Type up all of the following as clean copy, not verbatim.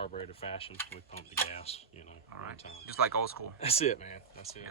carburetor fashion. We pump the gas, you know. All right, just like old school. That's it, man. That's it.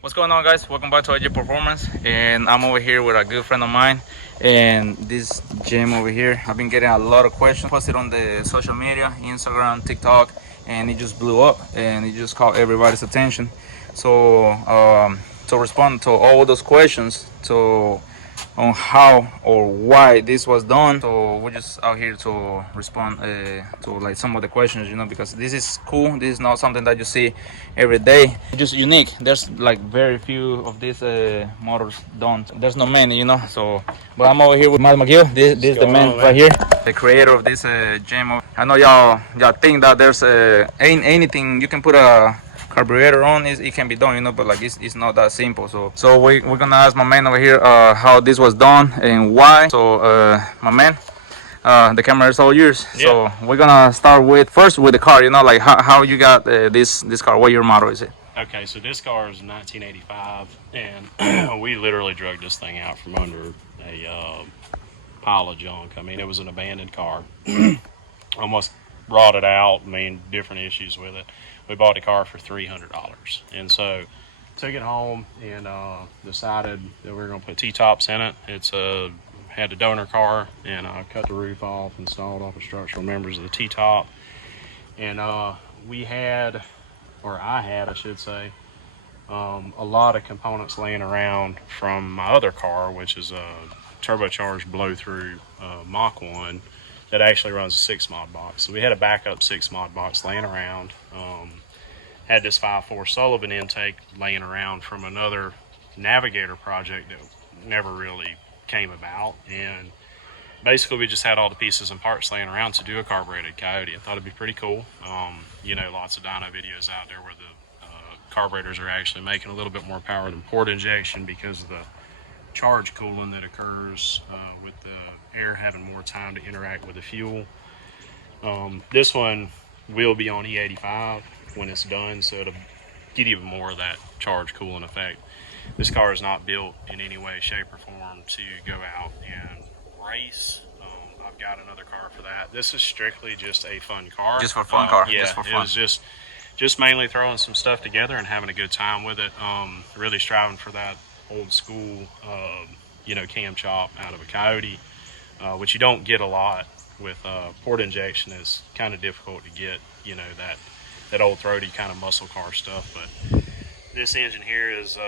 What's going on, guys? Welcome back to AJ Performance, and I'm over here with a good friend of mine, and this gym over here. I've been getting a lot of questions posted on the social media, Instagram, TikTok, and it just blew up and it just caught everybody's attention. So to respond to all those questions, on how or why this was done, so we're just out here to respond to like some of the questions, you know, because this is cool. This is not something that you see every day. It's just unique. There's like very few of these motors done. There's not many, you know. So but I'm over here with Matt McGill. This is the man right here, the creator of this gym. I know y'all think that there's ain't anything you can put a carburetor on, it can be done, you know, but like it's not that simple. So we're gonna ask my man over here how this was done and why. So my man, the camera is all yours. Yeah. So we're gonna start first with the car, you know, like how you got this car. What year model is it? Okay, so this car is 1985, and we literally drug this thing out from under a pile of junk. I mean, it was an abandoned car, almost rotted out. I mean, different issues with it. We bought the car for $300, and so took it home and decided that we were going to put T-tops in it. It's had a donor car, and I cut the roof off, installed all the structural members of the T-top, and I had, I should say, a lot of components laying around from my other car, which is a turbocharged blow-through Mach 1 that actually runs a 6-mod box. So we had a backup 6-mod box laying around. Had this 5.4 Sullivan intake laying around from another Navigator project that never really came about. And basically we just had all the pieces and parts laying around to do a carbureted Coyote. I thought it'd be pretty cool. You know, lots of dyno videos out there where the carburetors are actually making a little bit more power than port injection because of the charge cooling that occurs with the air having more time to interact with the fuel. This one will be on E85 when it's done, so it'll get even more of that charge cooling effect. This car is not built in any way, shape, or form to go out and race. I've got another car for that. This is strictly just a fun car. Just for fun car. Yeah, just for fun. It was just mainly throwing some stuff together and having a good time with it. Really striving for that old school, you know, cam chop out of a Coyote, which you don't get a lot with port injection. Is kind of difficult to get, you know, that old throaty kind of muscle car stuff. But this engine here is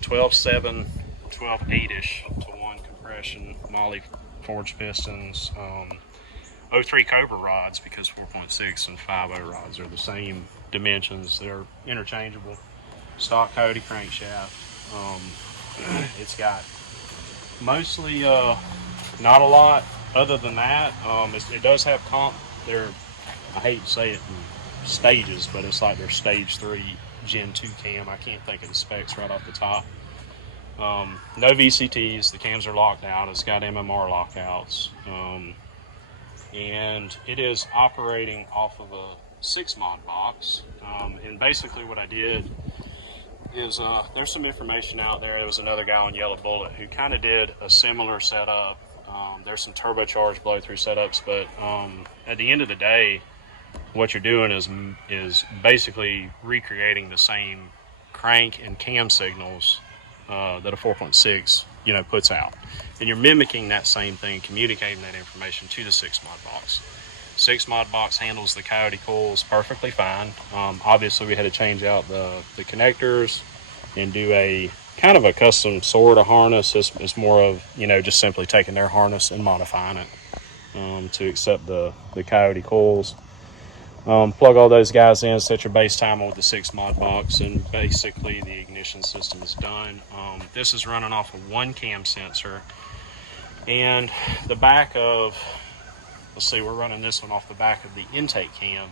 12.7, 12.8-ish to 1 compression, Molly forged pistons, 03 Cobra rods, because 4.6 and 5.0 rods are the same dimensions. They're interchangeable. Stock Coyote crankshaft. It's got mostly not a lot other than that. It does have comp. I hate to say it in stages, but it's like their stage 3 Gen 2 cam. I can't think of the specs right off the top. No VCTs. The cams are locked out. It's got MMR lockouts. And it is operating off of a 6-mod box. And basically what I did is there's some information out there. There was another guy on Yellow Bullet who kind of did a similar setup There's some turbocharged blow-through setups, but at the end of the day, what you're doing is basically recreating the same crank and cam signals that a 4.6 puts out, and you're mimicking that same thing, communicating that information to the 6 mod box. 6 mod box handles the Coyote coils perfectly fine. Obviously, we had to change out the connectors and do a kind of a custom sort of harness. It's more of just simply taking their harness and modifying it to accept the Coyote coils. Plug all those guys in, set your base timer with the 6 mod box, and basically the ignition system is done. This is running off of 1 cam sensor, and the back of, let's see, we're running this one off the back of the intake cam.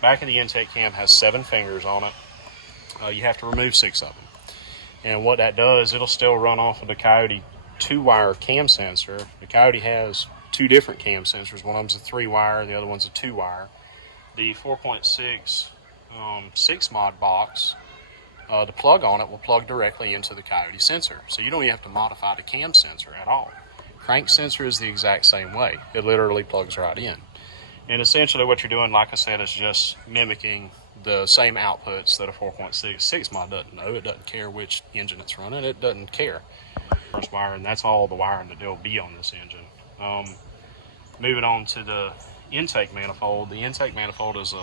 Back of the intake cam has 7 fingers on it. You have to remove 6 of them. And what that does, it'll still run off of the Coyote 2-wire cam sensor. The Coyote has 2 different cam sensors. One of them's a 3-wire, the other one's a 2-wire. The 4.6 6 mod box, the plug on it will plug directly into the Coyote sensor. So you don't even have to modify the cam sensor at all. Crank sensor is the exact same way. It literally plugs right in. And essentially what you're doing, like I said, is just mimicking the same outputs that a 4.6 6 mod doesn't know. It doesn't care which engine it's running. It doesn't care. First wiring, that's all the wiring that there'll be on this engine. Moving on to the intake manifold. The intake manifold is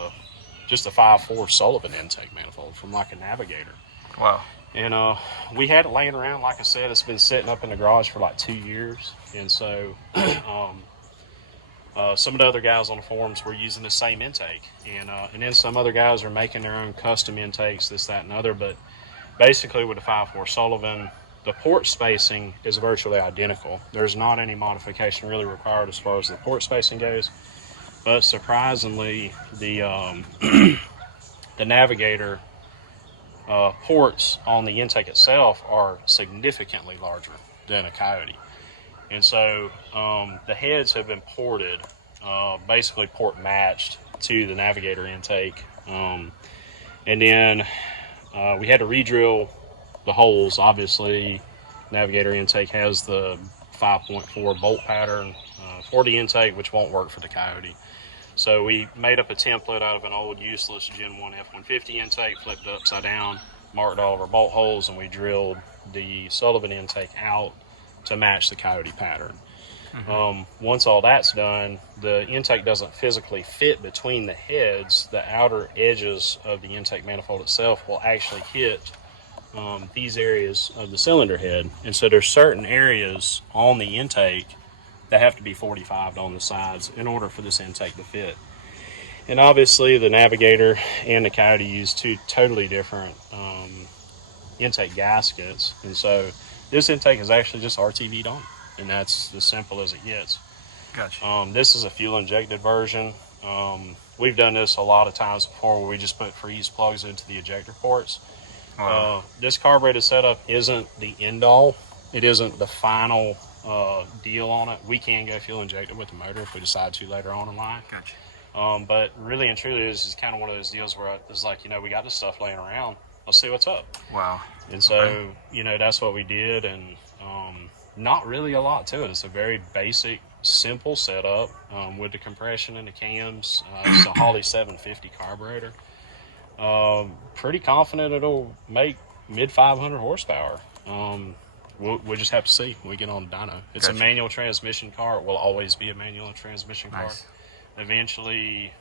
just a 5.4 Sullivan intake manifold from like a Navigator. Wow. And we had it laying around. Like I said, it's been sitting up in the garage for like 2 years. And so some of the other guys on the forums were using the same intake. And then some other guys are making their own custom intakes, this, that, and other. But basically with the 5.4 Sullivan, the port spacing is virtually identical. There's not any modification really required as far as the port spacing goes. But surprisingly, the the Navigator ports on the intake itself are significantly larger than a Coyote. And so the heads have been ported, basically port matched to the Navigator intake. And then we had to re-drill the holes. Obviously, Navigator intake has the 5.4 bolt pattern for the intake, which won't work for the Coyote. So we made up a template out of an old useless Gen 1 F-150 intake, flipped it upside down, marked all of our bolt holes, and we drilled the Sullivan intake out to match the Coyote pattern. Once all that's done, the intake doesn't physically fit between the heads. The outer edges of the intake manifold itself will actually hit these areas of the cylinder head. And so there's certain areas on the intake that have to be 45'd on the sides in order for this intake to fit. And obviously the Navigator and the Coyote use 2 totally different intake gaskets. And so this intake is actually just RTV'd on, and that's as simple as it gets. Gotcha. This is a fuel injected version. We've done this a lot of times before where we just put freeze plugs into the ejector ports. Wow. This carburetor setup isn't the end all. It isn't the final deal on it. We can go fuel injected with the motor if we decide to later on in line. Gotcha. But really and truly, this is kind of one of those deals where it's like, we got this stuff laying around. Let's see what's up. Wow. And so, that's what we did. And not really a lot to it. It's a very basic, simple setup with the compression and the cams. It's a Holley 750 carburetor. Pretty confident it'll make mid 500 horsepower. We'll just have to see when we get on the dyno. It's Gotcha. a manual transmission car. It will always be a manual transmission car. Nice. Eventually,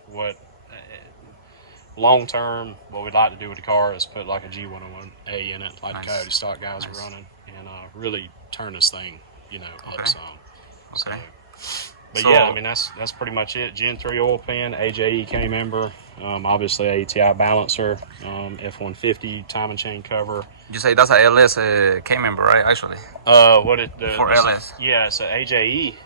long term, what we'd like to do with the car is put like a G101A in it, like Nice. the Coyote stock guys are running, and really turn this thing, up some. Okay. But So- yeah, I mean that's pretty much it. Gen 3 oil pan, AJE K member, obviously ATI balancer, F-150 timing chain cover. You say that's a LS K member, right? Actually. For LS. Yeah, it's an AJE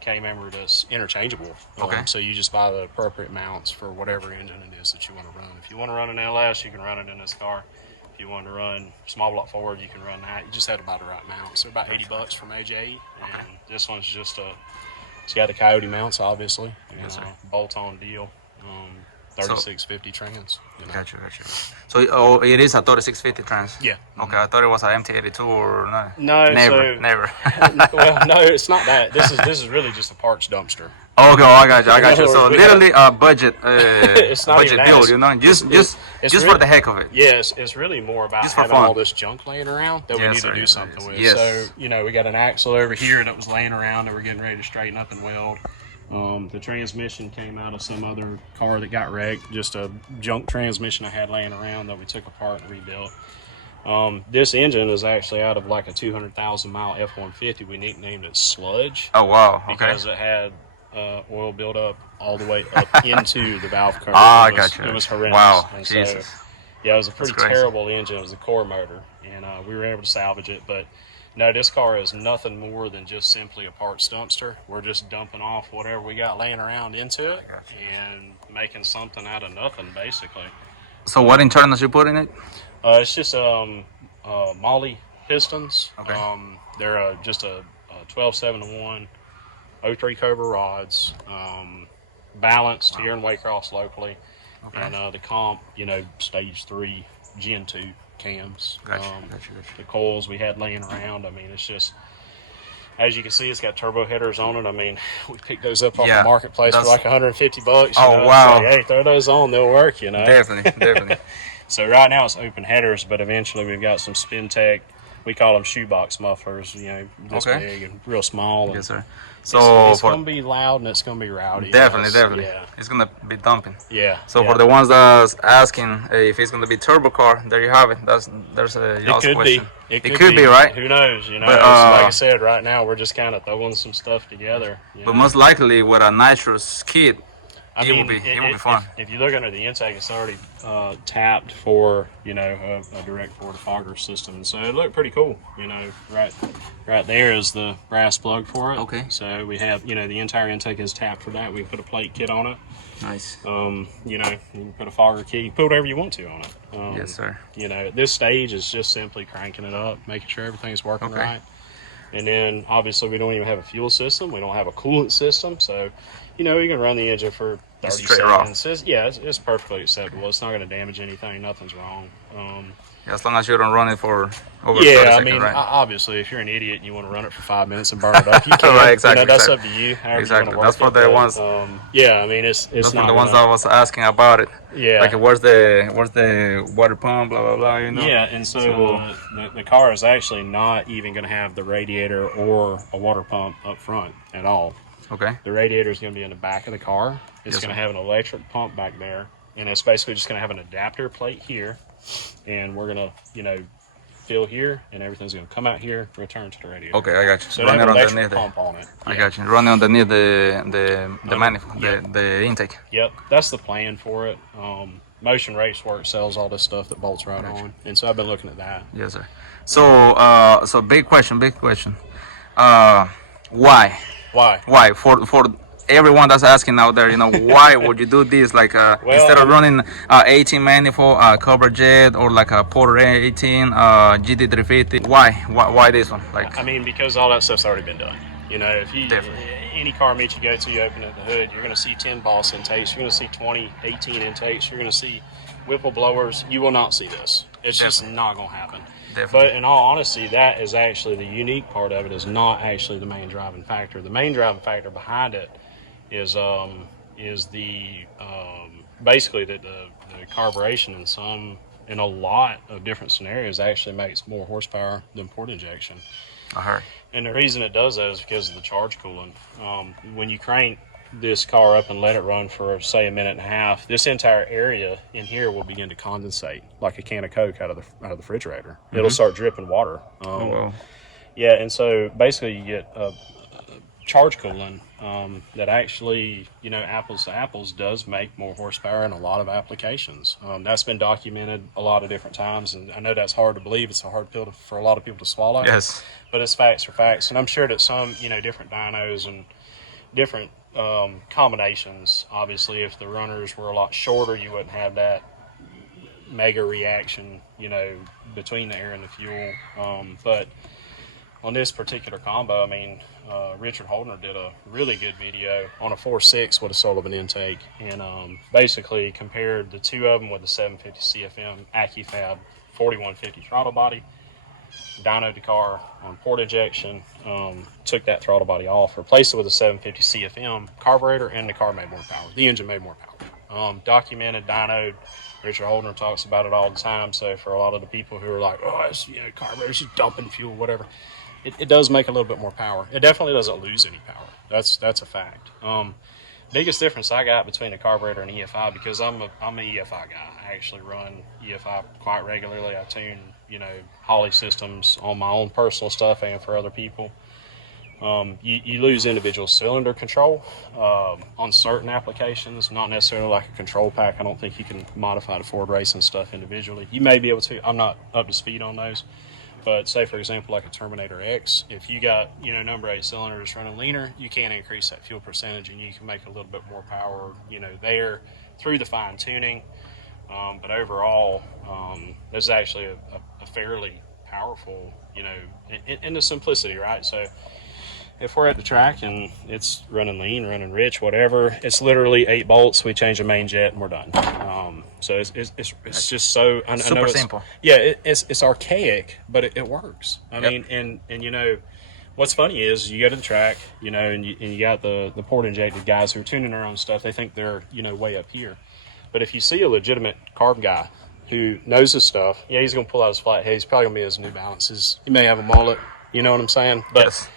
K member that's interchangeable. Okay. So you just buy the appropriate mounts for whatever engine it is that you want to run. If you want to run an LS, you can run it in this car. If you want to run small block forward, you can run that. You just have to buy the right mounts. They're about $80 from AJE, and this one's just it's got the Coyote mounts, obviously, and Yes, sir. bolt-on deal. 3650 trans. You know? Gotcha. So it is a 3650 trans. Yeah. Okay, I thought it was a MT82 or no. No, Never. well, no, it's not that. This is really just a parts dumpster. Okay, I got you. So literally a budget, It's not budget even build, that. you know, just It's for the heck of it. Yes, it's really more about Just for having fun. all this junk laying around that we need to do something with. Yes. So, you know, we got an axle over here that was laying around that we're getting ready to straighten up and weld. The transmission came out of some other car that got wrecked, just a junk transmission I had laying around that we took apart and rebuilt. This engine is actually out of like a 200,000 mile F-150. We nicknamed it Sludge. Oh wow! Okay. Because it had oil buildup all the way up into the valve cover. I got you. It was horrendous. Wow, And Jesus. So, yeah, it was a pretty That's crazy. terrible engine. It was a core motor, and we were able to salvage it. But no, this car is nothing more than just simply a parts dumpster. We're just dumping off whatever we got laying around into it and making something out of nothing, basically. So what internals you put in it? It's just Molly pistons. Okay. They're just a 12-7-1, 03 Cobra rods, balanced here in Waycross locally, Okay. and the comp, you know, stage 3 Gen 2 cams. Gotcha. The coils we had laying around. I mean, it's just, as you can see, it's got turbo headers on it. I mean, we picked those up off Yeah, the marketplace for like 150 bucks. Oh, know? wow. It's like, hey, throw those on, they'll work, you know. Definitely. So right now it's open headers, but eventually we've got some Spin-Tech. We call them shoebox mufflers, you know, this Okay. big and real small. And Yes, sir. it's So going to be loud and it's going to be rowdy. definitely, Yeah. it's gonna be dumping. Yeah. So yeah. for the ones that's asking if it's gonna be turbo car, there you have it. There's a It y'all's could question. be. It could be, right? Who knows? You know, But, it's like I said, right now we're just kind of throwing some stuff together. You But know? most likely with a nitrous kit, I it mean, will be fun. If you look under the intake, it's already tapped for, you know, a direct port fogger system. So it looked pretty cool. You know, right there is the brass plug for it. Okay. So we have, you know, the entire intake is tapped for that. We put a plate kit on it. Nice. You know, you can put a fogger key, put whatever you want to on it. Yes, sir. You know, at this stage is just simply cranking it up, making sure everything's working Okay. right. And then obviously we don't even have a fuel system. We don't have a coolant system. So, you know, you can run the engine for 30 Straight raw. seconds. It's perfectly acceptable. It's not going to damage anything. Nothing's wrong. As long as you don't run it for over 30 Yeah, I seconds, mean, right? obviously, if you're an idiot and you want to run it for 5 minutes and burn it up, you can. Right, exactly, You know, that's exactly. up to you. However Exactly. You want That's to work for it, the but, ones- yeah, I mean, it's That's not from the ones gonna- I was asking about it. Yeah. Like, where's the water pump, blah, blah, blah, you know? Yeah, and so the car is actually not even going to have the radiator or a water pump up front at all. Okay. The radiator is going to be in the back of the car. It's Yes, going to sir. have an electric pump back there, and it's basically just going to have an adapter plate here, and we're going to, you know, fill here, and everything's going to come out here, return to the radiator. Okay, I got you. So they Run have it an electric underneath pump on it. I Yeah. got you. Running underneath the manifold, yeah. the intake. Yep, that's the plan for it. Motion Race Work sells all this stuff that bolts right on, and so I've been looking at that. Yes, sir. So big question. Why? Why? Why? For everyone that's asking out there, you know, why would you do this? Like, instead of running 18 manifold, Cobra Jet, or like a Porter 18, GT350, why this one? Like, I mean, because all that stuff's already been done. You know, if you Definitely. any car meet you go to, you open up the hood, you're going to see 10 boss intakes, you're going to see 20, 18 intakes, you're going to see Whipple blowers. You will not see this. It's just not going to happen. Definitely. But in all honesty, that is actually the unique part of it. Is not actually the main driving factor. The main driving factor behind it is the basically that the carburation in a lot of different scenarios actually makes more horsepower than port injection. I heard. And the reason it does that is because of the charge cooling. When you crank this car up and let it run for, say, a minute and a half, this entire area in here will begin to condensate like a can of Coke out of the refrigerator. It'll start dripping water. Oh, well. Yeah, and so basically you get charge cooling that actually, you know, apples to apples does make more horsepower in a lot of applications. That's been documented a lot of different times, and I know that's hard to believe. It's a hard pill for a lot of people to swallow. Yes. But it's facts are facts, and I'm sure that some, you know, different dynos and different combinations. Obviously, if the runners were a lot shorter, you wouldn't have that mega reaction, you know, between the air and the fuel. But on this particular combo, I mean, Richard Holdner did a really good video on a 4.6 with a Sullivan intake, and basically compared the two of them with the 750 CFM AccuFab 4150 throttle body, dynoed the car on port injection, took that throttle body off, replaced it with a 750 CFM carburetor, and the car made more power. The engine made more power. Documented, dynoed. Richard Holdner talks about it all the time. So for a lot of the people who are like, oh, it's, carburetor's just dumping fuel, whatever, it does make a little bit more power. It definitely doesn't lose any power. That's a fact. Biggest difference I got between a carburetor and EFI, because I'm a EFI guy. I actually run EFI quite regularly. I tune, Holley systems on my own personal stuff and for other people. You lose individual cylinder control on certain applications, not necessarily like a control pack. I don't think you can modify the Ford racing stuff individually. You may be able to. I'm not up to speed on those. But say, for example, like a Terminator X, if you got, number 8 cylinders running leaner, you can increase that fuel percentage and you can make a little bit more power, there through the fine tuning. But overall, there's actually a fairly powerful, in the simplicity, right? So if we're at the track and it's running lean, running rich, whatever, it's literally 8 bolts. We change the main jet and we're done. So it's just so super simple. Yeah, it's archaic, but it works. I mean, and what's funny is you go to the track, and you got the port injected guys who are tuning their own stuff. They think they're way up here, but if you see a legitimate carb guy who knows his stuff, yeah, he's gonna pull out his flat head. He's probably gonna be his New Balances. He may have a mullet. You know what I'm saying? But yes.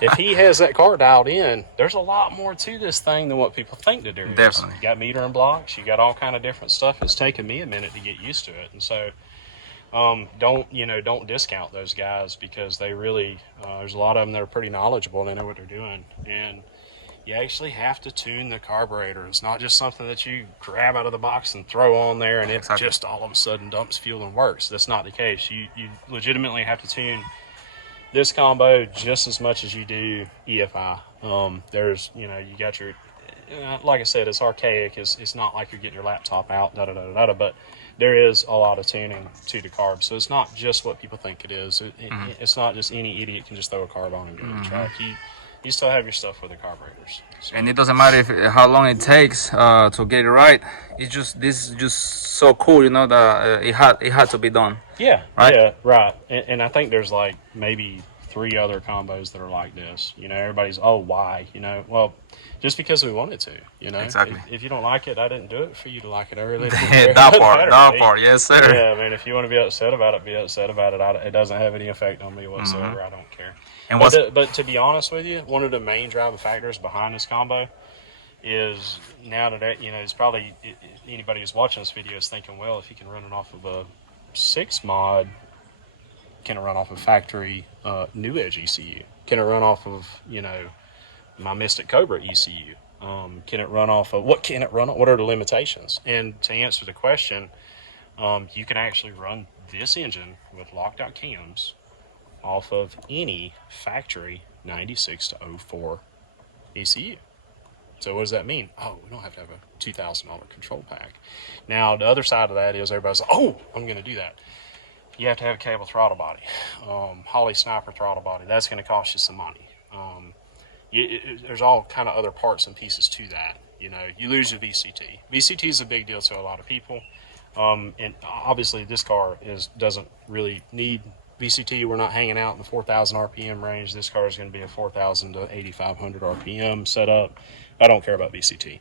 if he has that car dialed in, there's a lot more to this thing than what people think that there is. Definitely. You got meter and blocks. You got all kind of different stuff. It's taken me a minute to get used to it. And so don't discount those guys, because they really, there's a lot of them that are pretty knowledgeable and they know what they're doing. And you actually have to tune the carburetor. It's not just something that you grab out of the box and throw on there and it just all of a sudden dumps fuel and works. That's not the case. You legitimately have to tune this combo just as much as you do EFI. There's, you got your, like I said, it's archaic. It's not like you're getting your laptop out, but there is a lot of tuning to the carb. So it's not just what people think it is. It's not just any idiot can just throw a carb on and go to the track. You still have your stuff with the carburetors. So. And it doesn't matter how long it takes to get it right. This is just so cool, that it had to be done. Yeah, right? Yeah, right. And I think there's like maybe 3 other combos that are like this. Everybody's, why? Well, just because we wanted to. Exactly. If you don't like it, I didn't do it for you to like it. I really that part, yes, sir. Yeah, I mean, if you want to be upset about it, be upset about it. It doesn't have any effect on me whatsoever. I don't care. And but to be honest with you, one of the main driving factors behind this combo is now that it's probably anybody who's watching this video is thinking, well, if you can run it off of a 6 mod, can it run off of factory New Edge ECU? Can it run off of my Mystic Cobra ECU? Can it run off of what can it run on? What are the limitations? And to answer the question, you can actually run this engine with locked out cams off of any factory 96 to 04 ECU. So what does that mean? Oh, we don't have to have a $2,000 control pack. Now, the other side of that is everybody's like, oh, I'm going to do that. You have to have a cable throttle body, Holley Sniper throttle body. That's going to cost you some money. There's all kind of other parts and pieces to that. You lose your VCT. VCT is a big deal to a lot of people. And obviously this car doesn't really need VCT. We're not hanging out in the 4,000 RPM range. This car is going to be a 4,000 to 8,500 RPM setup. I don't care about VCT.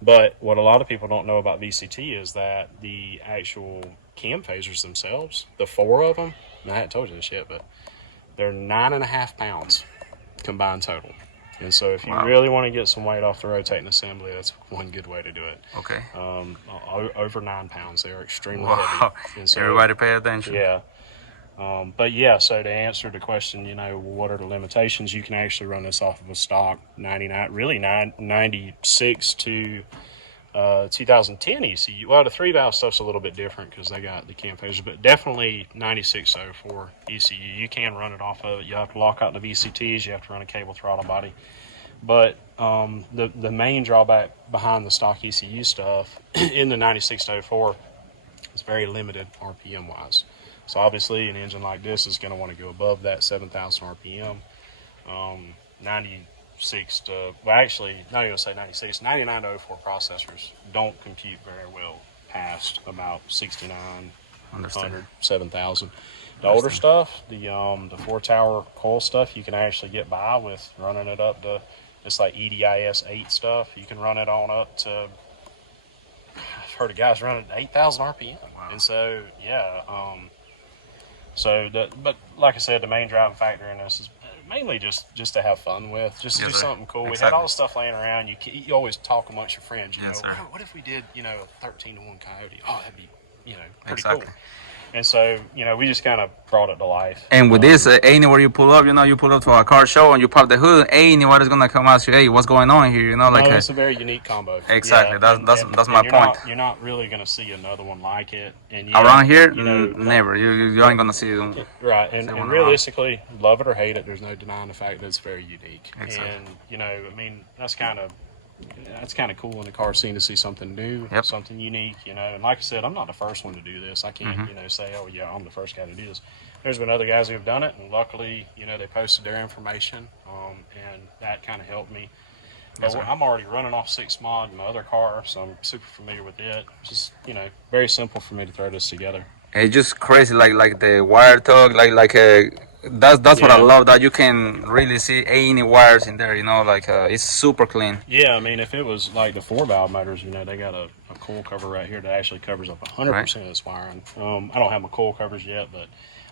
But what a lot of people don't know about VCT is that the actual cam phasers themselves, the 4 of them, and I hadn't told you this yet, but they're 9.5 pounds combined total. And so if you really want to get some weight off the rotating assembly, that's one good way to do it. Okay. Over 9 pounds. They are extremely heavy. And so, everybody pay attention. Yeah. But yeah, so to answer the question, what are the limitations? You can actually run this off of a stock 96 to 2010 ECU. Well, the 3-valve stuff's a little bit different because they got the cam phasers, but definitely 9604 ECU. You can run it off of it. You have to lock out the VCTs. You have to run a cable throttle body. But the main drawback behind the stock ECU stuff in the 9604 is very limited RPM wise. So obviously an engine like this is going to want to go above that 7,000 RPM. 96 to, well actually, not even say 96, 99 to 04 processors don't compute very well past about 6,900, 7,000. The older stuff, the 4-tower coil stuff, you can actually get by with running it up to, it's like EDIS 8 stuff. You can run it on up to, I've heard of guys running 8,000 RPM. Wow. And so, yeah, but like I said, the main driving factor in this is mainly just to have fun with, just to do something cool. Exactly. We had all the stuff laying around. You always talk amongst your friends, you know, what if we did, you know, a 13-to-1 coyote? Oh, that'd be, you know, pretty cool. And so, you know, we just kind of brought it to life. And with this, anywhere you pull up, you know, you pull up to a car show and you pop the hood, anybody's gonna come ask you, hey, what's going on here? You know, like it's a very unique combo. Exactly, yeah, that's my point. You're not really gonna see another one like it. And around here, you know, never. You ain't gonna see them. Right, and realistically, love it or hate it, there's no denying the fact that it's very unique. Exactly. And you know, I mean, that's kind of cool in the car scene to see something new, something unique, you know. And like I said, I'm not the first one to do this. I can't, you know, say, oh yeah, I'm the first guy to do this. There's been other guys who have done it, and luckily, you know, they posted their information, and that kind of helped me. But I'm already running off 6 mod in my other car, so I'm super familiar with it. Just, you know, very simple for me to throw this together. It's just crazy, like the wire tug, that's what I love, that you can really see any wires in there, you know, like it's super clean. Yeah, I mean, if it was like the 4-valve motors, you know, they got a coil cover right here that actually covers up 100% of this wiring. I don't have my coil covers yet, but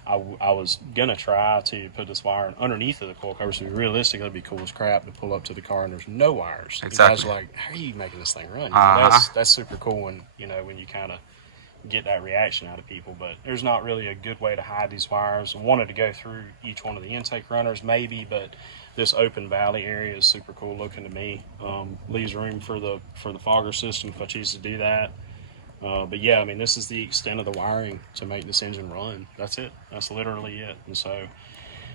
I was gonna try to put this wiring underneath of the coil cover, so realistically it'd be cool as crap to pull up to the car and there's no wires. Exactly. Guys are like, how are you making this thing run? That's super cool when, you know, when you kind of get that reaction out of people. But there's not really a good way to hide these wires. I wanted to go through each one of the intake runners maybe, but this open valley area is super cool looking to me. Leaves room for the fogger system if I choose to do that. But yeah, I mean, this is the extent of the wiring to make this engine run. That's it. That's literally it. And so,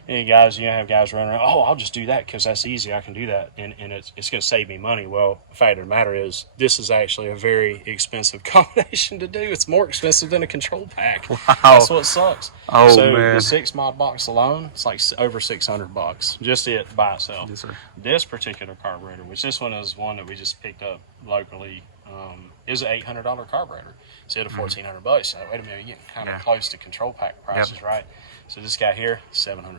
and guys, you know, have guys running around, oh, I'll just do that because that's easy. I can do that. And it's going to save me money. Well, the fact of the matter is, this is actually a very expensive combination to do. It's more expensive than a control pack. Wow. That's what sucks. Oh, so man. The 6 mod box alone, it's like over $600. Just it by itself. Yes, sir. This particular carburetor, which this one is one that we just picked up locally, is an $800 carburetor. So at $1,400. So wait a minute, you're getting kind of close to control pack prices, right? So this guy here, $750.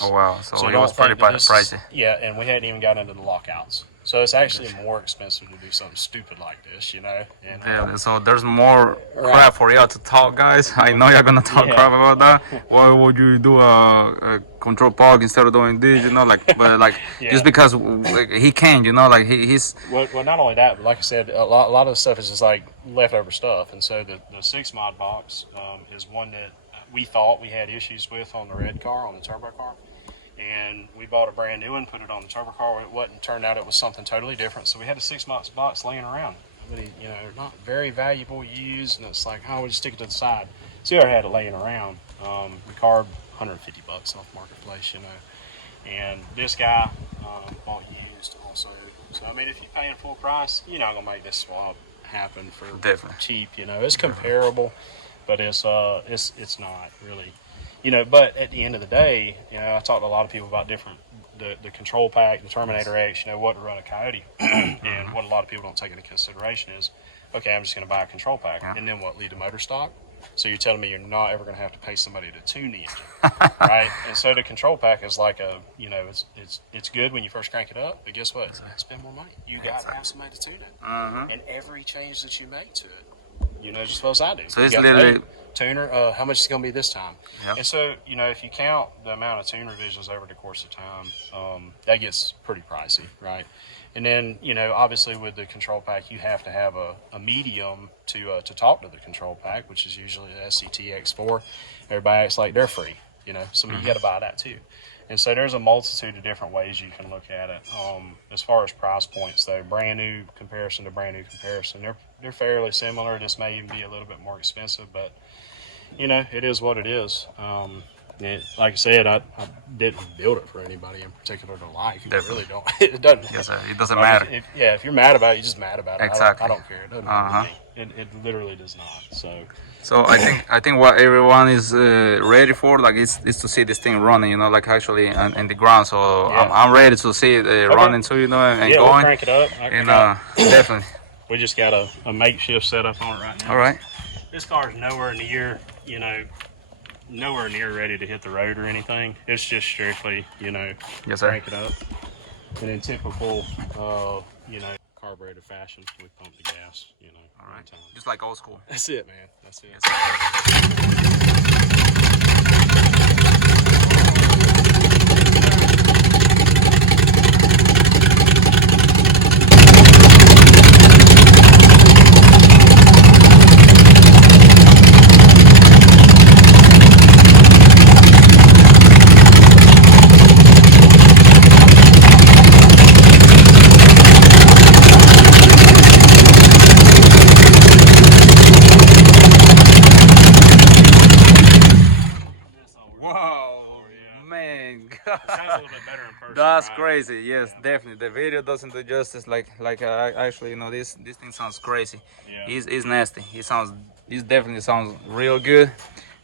Oh wow! So it was pretty pricey. Yeah, and we hadn't even got into the lockouts. So it's actually more expensive to do something stupid like this, you know. And, yeah. So there's more crap for y'all to talk, guys. I know you're gonna talk crap about that. Why would you do a control pog instead of doing this? You know, like, but like just because he can, you know, like he's. Well, not only that, but like I said, a lot of the stuff is just like leftover stuff, and so the 6 mod box is one that we thought we had issues with on the red car, on the turbo car. And we bought a brand new one, put it on the turbo car. It wasn't. Turned out it was something totally different. So we had a 6 mod box laying around. Really, you know, not very valuable used, and it's like, oh, we'll just stick it to the side. So I had it laying around. The car, $150 off marketplace, you know. And this guy bought used also. So I mean, if you're paying full price, you're not gonna make this swap happen for cheap. You know, it's comparable. But it's not really, you know. But at the end of the day, you know, I talked to a lot of people about different the control pack, the Terminator X, you know, what to run a Coyote, and what a lot of people don't take into consideration is, okay, I'm just going to buy a control pack, and then what, lead to motor stock? So you're telling me you're not ever going to have to pay somebody to tune the engine, right? And so the control pack is like a, you know, it's good when you first crank it up, but guess what? Spend more money. You got to have somebody to tune it, and every change that you make to it, you know, just as I do. So it's literally tuner. How much is it going to be this time? Yep. And so, you know, if you count the amount of tune revisions over the course of time, that gets pretty pricey, right? And then, you know, obviously with the control pack, you have to have a medium to talk to the control pack, which is usually the SCT X4. Everybody acts like they're free, you know, so you got to buy that too. And so there's a multitude of different ways you can look at it. As far as price points, though, brand new comparison to brand new comparison, they're fairly similar. This may even be a little bit more expensive, but you know, it is what it is. like I said, I didn't build it for anybody in particular to like. You Definitely. really don't. It doesn't. Yes, sir. It doesn't matter. If you're mad about it, you're just mad about it. Exactly. I don't care. It doesn't matter to me. It literally does not. So I think what everyone is ready for, like, is to see this thing running, you know, like actually in the ground. So Yeah. I'm ready to see it running too, you know, and yeah, going. we'll crank it up. And definitely. We just got a makeshift setup on it right now. All right. This car is nowhere near, nowhere near ready to hit the road or anything. It's just strictly, Yes, sir. crank it up. And in typical, carburetor fashion, we pump the gas, All right. anytime. Just like old school. That's it, man. That's it. Yes, sir. Whoa, man. It sounds a little bit better in person. That's right? crazy. Yes, definitely. The video doesn't do justice. Actually, this thing sounds crazy. Yeah. He's nasty. He definitely sounds real good,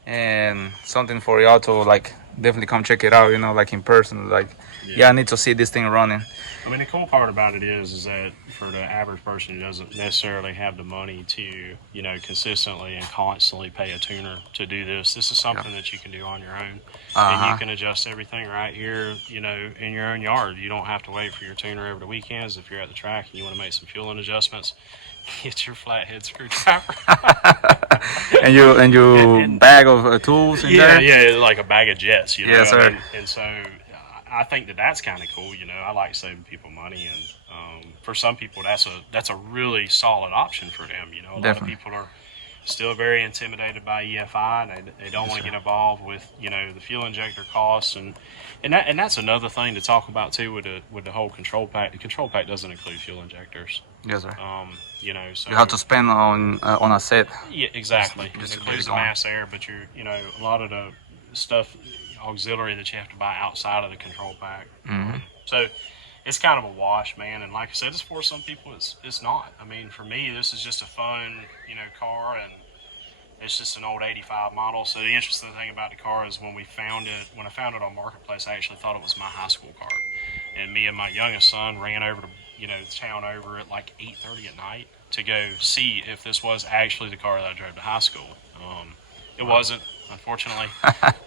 and something for y'all to like definitely come check it out. Like in person. Like, yeah, I need to see this thing running. I mean, the cool part about it is that for the average person who doesn't necessarily have the money to, consistently and constantly pay a tuner to do this is something that you can do on your own. And you can adjust everything right here, in your own yard. You don't have to wait for your tuner over the weekends. If you're at the track and you want to make some fueling adjustments, get your flathead screwdriver. and your bag of tools in there? Yeah, like a bag of jets, Yes, sir. I mean? And so I think that's kind of cool. I like saving people money, and for some people, that's a really solid option for them. A lot of people are still very intimidated by EFI, and they don't want to get involved with the fuel injector costs, and that's another thing to talk about too with the whole control pack. The control pack doesn't include fuel injectors. Yes, sir. So you have to spend on a set. Yeah, exactly. Just it includes the mass air, but a lot of the stuff auxiliary that you have to buy outside of the control pack. So it's kind of a wash, man. And like I said, it's for some people, it's not. I mean, for me, this is just a fun, car, and it's just an old '85 model. So the interesting thing about the car is when I found it on Marketplace, I actually thought it was my high school car. And me and my youngest son ran over to, town over at like 8:30 at night to go see if this was actually the car that I drove to high school. It wasn't, unfortunately,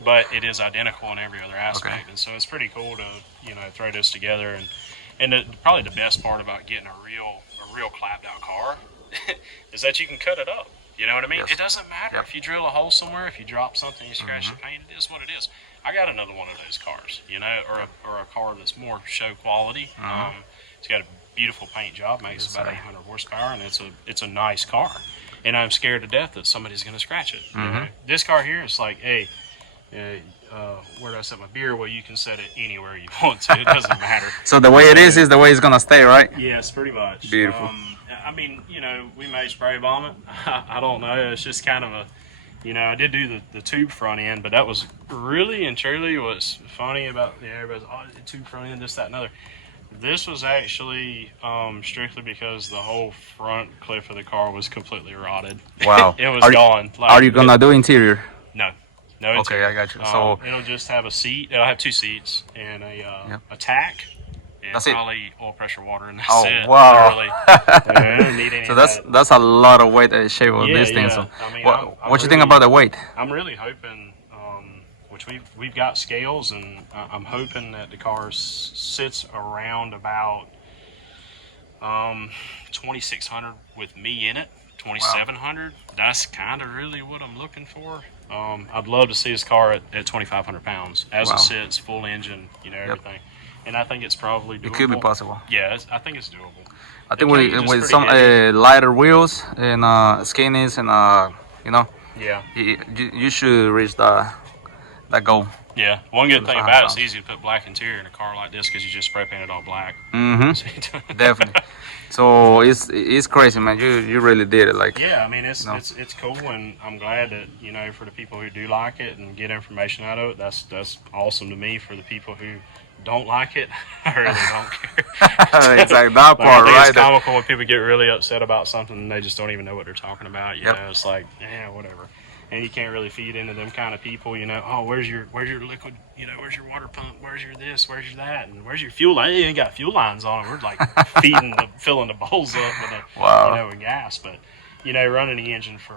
but it is identical in every other aspect. Okay. And so it's pretty cool to, throw this together. And probably the best part about getting a real clapped out car is that you can cut it up. You know what I mean? Yes. It doesn't matter if you drill a hole somewhere, if you drop something, you scratch the paint, it is what it is. I got another one of those cars, or a car that's more show quality. It's got a beautiful paint job, makes about 800 horsepower, and it's a nice car. And I'm scared to death that somebody's going to scratch it. This car here is like, hey, where do I set my beer? Well, you can set it anywhere you want to. It doesn't matter. So the way it is the way it's going to stay, right? Yes, pretty much. Beautiful. I mean, we may spray bomb it. I don't know. It's just kind of a, I did do the tube front end, but that was really and truly what's funny about everybody's, the tube front end, this, that, and other. This was actually strictly because the whole front cliff of the car was completely rotted. Wow. It was gone. Are you going to do interior? No. No interior. Okay, I got you. So it'll just have a seat. It'll have two seats and a tack. And that's probably oil pressure water, and that's it. Wow. Don't need any so that's a lot of weight that shape of this thing. So I mean, what you think about the weight? I'm really hoping, which we've got scales, and I'm hoping that the car sits around about 2,600 with me in it. 2,700. Wow. That's kind of really what I'm looking for. I'd love to see this car at 2,500 pounds as it sits, full engine, everything. And I think it's probably doable. It could be possible. Yeah, I think it's doable. I think with some lighter wheels and skinnies and yeah, you should reach that goal. Yeah, one good thing about it, it's easy to put black interior in a car like this because you just spray paint it all black. Definitely. So it's crazy, man. You really did it, like. Yeah, I mean You know? it's cool, and I'm glad that for the people who do like it and get information out of it, that's awesome to me. For the people who don't like it, I really don't care. Exactly that Like, I part, think right? it's comical when people get really upset about something and they just don't even know what they're talking about. Yep. It's like, yeah, whatever. And you can't really feed into them kind of people. Oh, where's your liquid? Where's your water pump? Where's your this? Where's your that? And where's your fuel line? You ain't got fuel lines on it. We're like filling the bowls up with Wow. with gas. But running the engine for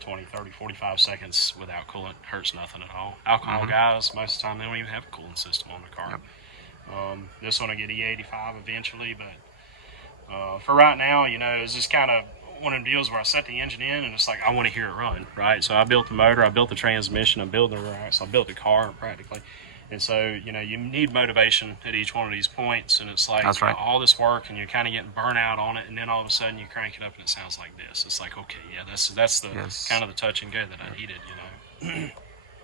20, 30, 45 seconds without coolant hurts nothing at all. Alcohol guys, most of the time they don't even have a cooling system on the car. Yep. This one will get E85 eventually, but for right now, it's just kind of one of them deals where I set the engine in and it's like I want to hear it run, right? So I built the motor, I built the transmission, I'm building the racks, I built the car practically. And so, you need motivation at each one of these points, and it's like That's right. all this work, and you're kind of getting burnt out on it, and then all of a sudden you crank it up and it sounds like this. It's like, okay, yeah, that's the Yes. kind of the touch and go that I needed,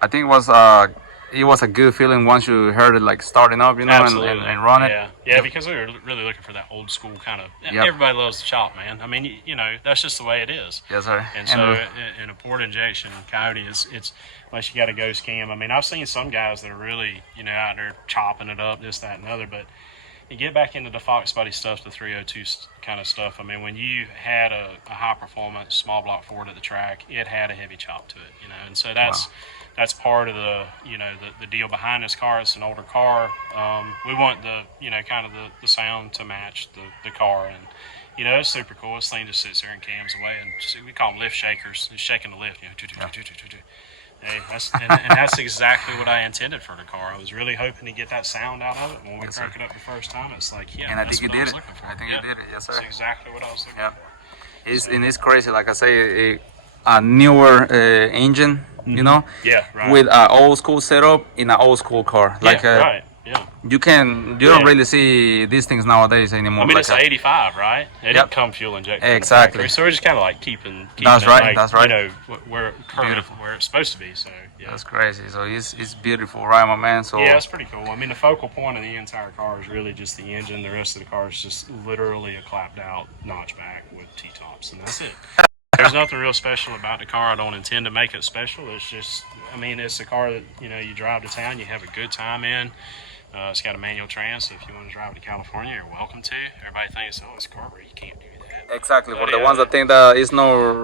I think it was a good feeling once you heard it like starting up, Absolutely. and run it. Yeah, because we were really looking for that old school kind of. Yep. Everybody loves the chop, man. I mean, that's just the way it is. Yes, sir. And so, in a port injection coyote, it's unless you got a ghost cam. I mean, I've seen some guys that are really, out there chopping it up, this, that, and other. But you get back into the Foxbody stuff, the 302 kind of stuff. I mean, when you had a high performance small block Ford at the track, it had a heavy chop to it, and so that's part of the the deal behind this car. It's an older car. We want the kind of the sound to match the car, and it's super cool. This thing just sits there and cams away, and we call them lift shakers. It's shaking the lift, Hey, that's exactly what I intended for the car. I was really hoping to get that sound out of it. When we crank it up the first time, it's like, yeah, And I that's think what you I did was it. looking for. I think you did it. Yes, sir. That's exactly what I was looking for. It's crazy. Like I say, a newer engine, Yeah, right. with an old school setup in an old school car. Like right. Yeah. you don't really see these things nowadays anymore. I mean, like it's an 85, right? It didn't come fuel injected. from the Exactly. factory. So we're just kind of like keeping That's it right, like, that's right. Where current, Beautiful. where it's supposed to be. So yeah. That's crazy. So it's beautiful, right, my man? So Yeah, it's pretty cool. I mean, the focal point of the entire car is really just the engine. The rest of the car is just literally a clapped out notchback with T-tops, and that's it. There's nothing real special about the car. I don't intend to make it special. It's just, I mean, it's a car that, you drive to town, you have a good time in. It's got a manual trans, so if you want to drive to California, you're welcome to. Everybody thinks, oh, it's carburetor, you can't do that. exactly for But, the yeah. ones that think that it's no,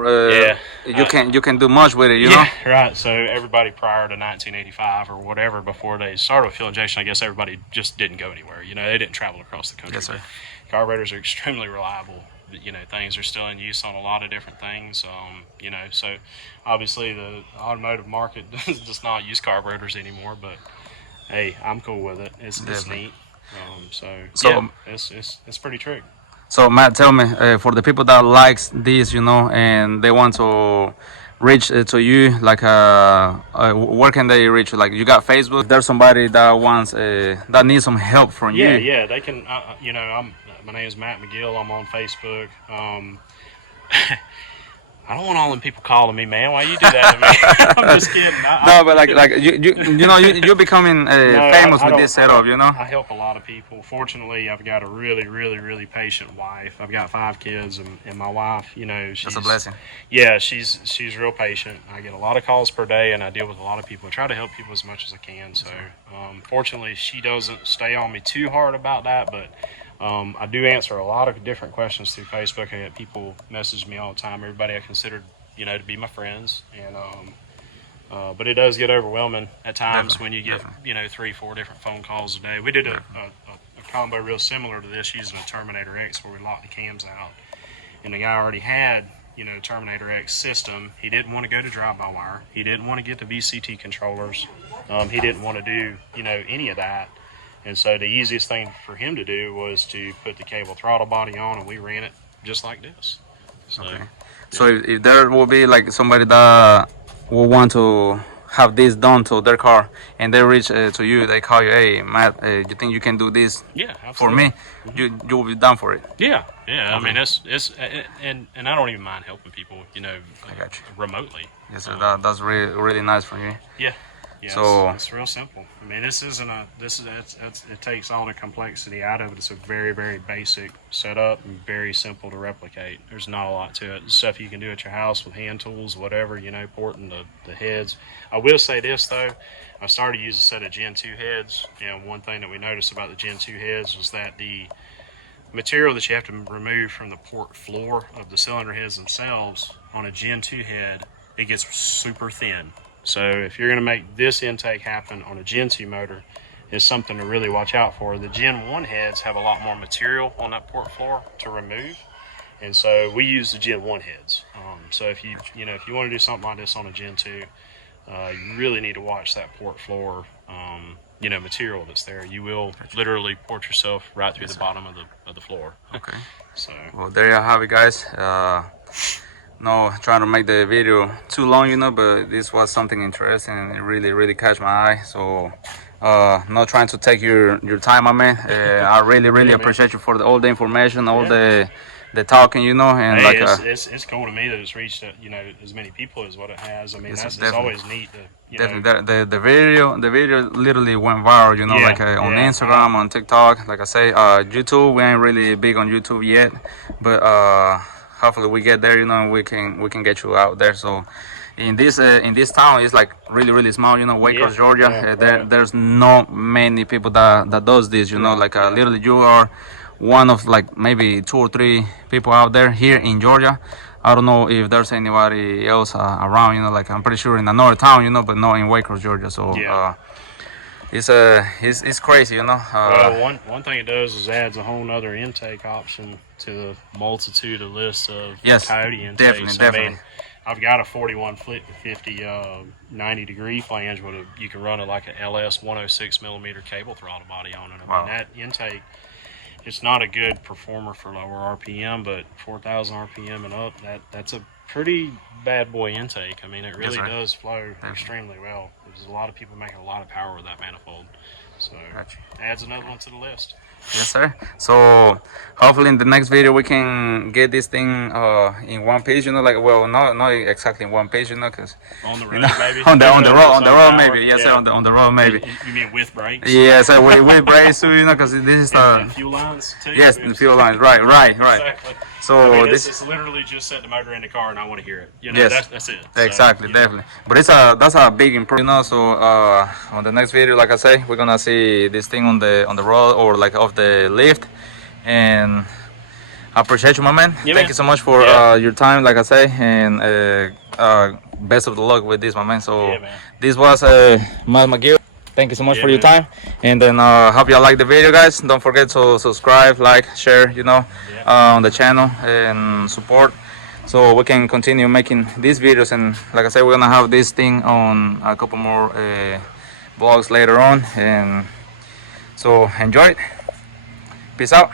you can do much with it, you know. Right. So everybody prior to 1985 or whatever, before they started with fuel injection, I guess everybody just didn't go anywhere. They didn't travel across the country. Yes, sir. Carburetors are extremely reliable. Things are still in use on a lot of different things. So obviously the automotive market does not use carburetors anymore, but hey, I'm cool with it. It's neat. So yeah, it's pretty trick. So Matt, tell me, for the people that likes this, and they want to reach to you, like, where can they reach you? Like, you got Facebook. If there's somebody that wants, that needs some help from you. Yeah, they can. My name is Matt McGill. I'm on Facebook. I don't want all them people calling me, man. Why you do that to me? I'm just kidding. You're becoming famous with this setup, I help a lot of people. Fortunately, I've got a really, really, really patient wife. I've got 5 kids, and my wife, she's That's a blessing. Yeah, she's real patient. I get a lot of calls per day, and I deal with a lot of people. I try to help people as much as I can. So, fortunately, she doesn't stay on me too hard about that, but. I do answer a lot of different questions through Facebook. I get people message me all the time. Everybody I consider, to be my friends, and but it does get overwhelming at times when you get, 3-4 different phone calls a day. We did a combo real similar to this using a Terminator X where we locked the cams out, and the guy already had, Terminator X system. He didn't want to go to drive-by-wire. He didn't want to get the VCT controllers. He didn't want to do, any of that. And so the easiest thing for him to do was to put the cable throttle body on, and we ran it just like this. So, okay. So if there will be like somebody that will want to have this done to their car, and they reach to you, they call you, hey Matt, you think you can do this for me? You will be done for it. Yeah. I mean, it's and I don't even mind helping people, I got you. remotely. Yes, sir. That's really nice from you. Yeah. Yeah, So it's real simple. I mean, this isn't a this is it takes all the complexity out of it. It's a very very basic setup and very simple to replicate. There's not a lot to it. Stuff you can do at your house with hand tools, whatever, porting the heads. I will say this though, I started to use a set of Gen 2 heads. One thing that we noticed about the Gen 2 heads was that the material that you have to remove from the port floor of the cylinder heads themselves on a Gen 2 head, it gets super thin. So if you're going to make this intake happen on a Gen 2 motor, it's something to really watch out for. The Gen 1 heads have a lot more material on that port floor to remove, and so we use the Gen 1 heads. So if you want to do something like this on a Gen 2, you really need to watch that port floor material that's there. You will literally port yourself right through the bottom of the floor. Okay. So well, there you have it, guys. No trying to make the video too long, but this was something interesting and it really caught my eye. So not trying to take your time, my man. I really appreciate you for all the information, all the talking, and hey, it's cool to me that it's reached as many people as what it has. I mean, it's always neat to definitely the video literally went viral, on Instagram, on TikTok. Like I say, YouTube, we ain't really big on YouTube yet, but hopefully we get there, and we can get you out there. So in this town, it's like really small, Waycross, Georgia. There's not many people that does this, literally you are one of like maybe 2 or 3 people out there here in Georgia. I don't know if there's anybody else around, I'm pretty sure in another town, but not in Waycross, Georgia. So it's crazy, well, one thing it does is adds a whole other intake option to the multitude of list of coyote intakes. Definitely. I mean, I've got a 4150 90-degree flange with you can run it like a LS 106 millimeter cable throttle body on it. I mean, that intake, it's not a good performer for lower RPM, but 4,000 RPM and up, that's a pretty bad boy intake. I mean, it really does flow extremely well. There's a lot of people making a lot of power with that manifold, so adds another one to the list. Yes, sir. So hopefully in the next video we can get this thing in one piece, well, not exactly in one piece, because on the road, maybe on the road maybe. Yes, sir, on the road maybe. You mean with brakes? Yes, sir, with brakes too, because this is the fuel lines too. Yes, the fuel lines. Right. Exactly. So I mean, this is literally just set the motor in the car and I want to hear it. Yes, that's it. Exactly, definitely. But that's a big improvement, So on the next video, like I say, we're gonna see this thing on the road or like off the lift, and I appreciate you, my man. Thank you so much for your time, like I say, and best of the luck with this, my man. So this was Matt McGill. Thank you so much for your time, and then hope y'all like the video, guys. Don't forget to subscribe, like, share, on the channel and support, so we can continue making these videos. And like I said, we're gonna have this thing on a couple more vlogs later on, and so enjoy it. Peace out.